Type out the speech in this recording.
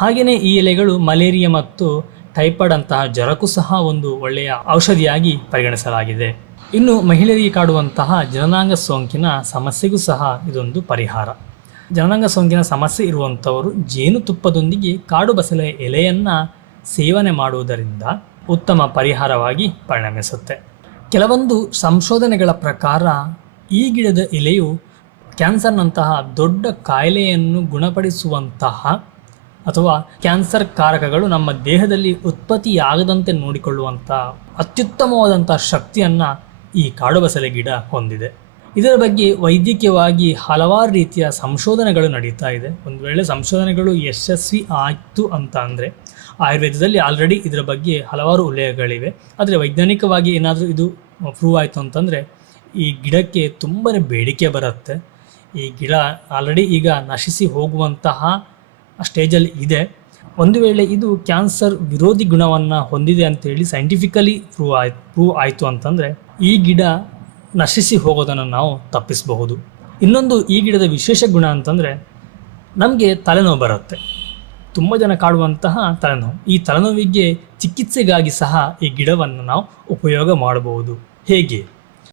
ಹಾಗೆಯೇ ಈ ಎಲೆಗಳು ಮಲೇರಿಯಾ ಮತ್ತು ಟೈಫಾಯ್ಡ್ ಅಂತಹ ಜ್ವರಕ್ಕೂ ಸಹ ಒಂದು ಒಳ್ಳೆಯ ಔಷಧಿಯಾಗಿ ಪರಿಗಣಿಸಲಾಗಿದೆ. ಇನ್ನು ಮಹಿಳೆಯರಿಗೆ ಕಾಡುವಂತಹ ಜನನಾಂಗ ಸೋಂಕಿನ ಸಮಸ್ಯೆಗೂ ಸಹ ಇದೊಂದು ಪರಿಹಾರ. ಜನನಾಂಗ ಸೋಂಕಿನ ಸಮಸ್ಯೆ ಇರುವಂಥವರು ಜೇನುತುಪ್ಪದೊಂದಿಗೆ ಕಾಡು ಬಸಳೆ ಎಲೆಯನ್ನು ಸೇವನೆ ಮಾಡುವುದರಿಂದ ಉತ್ತಮ ಪರಿಹಾರವಾಗಿ ಪರಿಣಮಿಸುತ್ತೆ. ಕೆಲವೊಂದು ಸಂಶೋಧನೆಗಳ ಪ್ರಕಾರ ಈ ಗಿಡದ ಎಲೆಯು ಕ್ಯಾನ್ಸರ್ನಂತಹ ದೊಡ್ಡ ಕಾಯಿಲೆಯನ್ನು ಗುಣಪಡಿಸುವಂತಹ ಅಥವಾ ಕ್ಯಾನ್ಸರ್ ಕಾರಕಗಳು ನಮ್ಮ ದೇಹದಲ್ಲಿ ಉತ್ಪತ್ತಿಯಾಗದಂತೆ ನೋಡಿಕೊಳ್ಳುವಂಥ ಅತ್ಯುತ್ತಮವಾದಂಥ ಶಕ್ತಿಯನ್ನು ಈ ಕಾಡು ಬಸಳೆ ಗಿಡ ಹೊಂದಿದೆ. ಇದರ ಬಗ್ಗೆ ವೈದ್ಯಕೀಯವಾಗಿ ಹಲವಾರು ರೀತಿಯ ಸಂಶೋಧನೆಗಳು ನಡೀತಾ ಇದೆ. ಒಂದು ವೇಳೆ ಸಂಶೋಧನೆಗಳು ಯಶಸ್ವಿ ಆಯಿತು ಅಂತ ಅಂದರೆ ಆಯುರ್ವೇದದಲ್ಲಿ ಆಲ್ರೆಡಿ ಇದರ ಬಗ್ಗೆ ಹಲವಾರು ಉಲ್ಲೇಖಗಳಿವೆ. ಆದರೆ ವೈಜ್ಞಾನಿಕವಾಗಿ ಏನಾದರೂ ಇದು ಪ್ರೂವ್ ಆಯಿತು ಅಂತಂದರೆ ಈ ಗಿಡಕ್ಕೆ ತುಂಬಾ ಬೇಡಿಕೆ ಬರುತ್ತೆ. ಈ ಗಿಡ ಆಲ್ರೆಡಿ ಈಗ ನಶಿಸಿ ಹೋಗುವಂತಹ ಸ್ಟೇಜಲ್ಲಿ ಇದೆ. ಒಂದು ವೇಳೆ ಇದು ಕ್ಯಾನ್ಸರ್ ವಿರೋಧಿ ಗುಣವನ್ನು ಹೊಂದಿದೆ ಅಂತೇಳಿ ಸೈಂಟಿಫಿಕಲಿ ಪ್ರೂವ್ ಆಯಿತು ಅಂತಂದರೆ ಈ ಗಿಡ ನಶಿಸಿ ಹೋಗೋದನ್ನು ನಾವು ತಪ್ಪಿಸಬಹುದು. ಇನ್ನೊಂದು ಈ ಗಿಡದ ವಿಶೇಷ ಗುಣ ಅಂತಂದರೆ ನಮಗೆ ತಲೆನೋವು ಬರುತ್ತೆ. ತುಂಬ ಜನ ಕಾಡುವಂತಹ ತಲೆನೋವು. ಈ ತಲೆನೋವಿಗೆ ಚಿಕಿತ್ಸೆಗಾಗಿ ಸಹ ಈ ಗಿಡವನ್ನು ನಾವು ಉಪಯೋಗ ಮಾಡಬಹುದು. ಹೇಗೆ?